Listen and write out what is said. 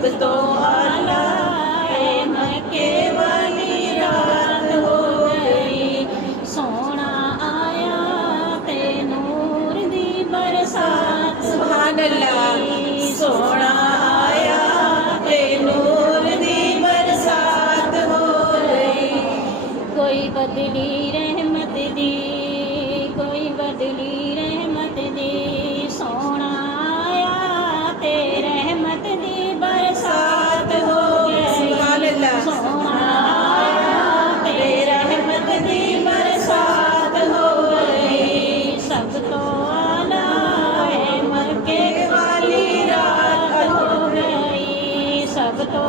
सब तो आला है मक्के वाली रात हो गई। सोना आया ते नूर दी बरसात। सुभान अल्लाह। सोना आया ते नूर दी बरसात हो गई। कोई बदली रहमत दी, कोई बदली रहमत दी। सोना आया ते रहमत दी बरसात हो गई। सोना आया ते रहमत दी बरसात हो गई। सब तो आला है मक्के वाली रात हो गई। सब तो